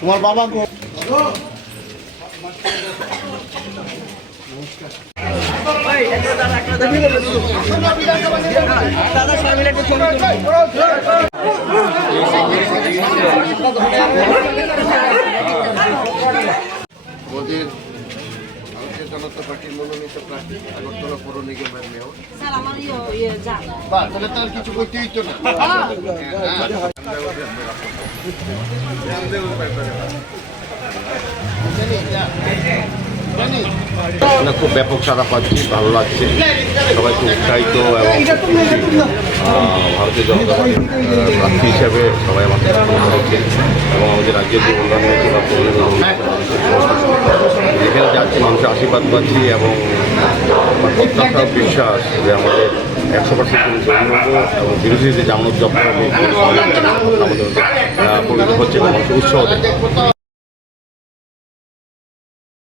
তোমার বাবা জনতা পার্টির মনোনীত প্রার্থী আগরতলা পৌর নিগমের মেয়র। তাহলে তার কিছু করতে হইতো না। খুব ব্যাপক সাড়া পাচ্ছি, ভালো লাগছে, সবাই খুব উৎসাহিত এবং ভারতীয় জনতা পার্টির প্রার্থী হিসাবে সবাই আমাদের করেছে এবং আমাদের রাজ্যের যে উন্নয়ন হয়েছে বা যেখানে যাচ্ছে মানুষের আশীর্বাদ পাচ্ছি এবং প্রত্যাশা বিশ্বাস যে আমাদের 100% জন্মব এবং বিরোধীদের জামানত জব্দ হবে আমাদের পরিণত হচ্ছে এবং মানুষের উৎসাহ দেয়।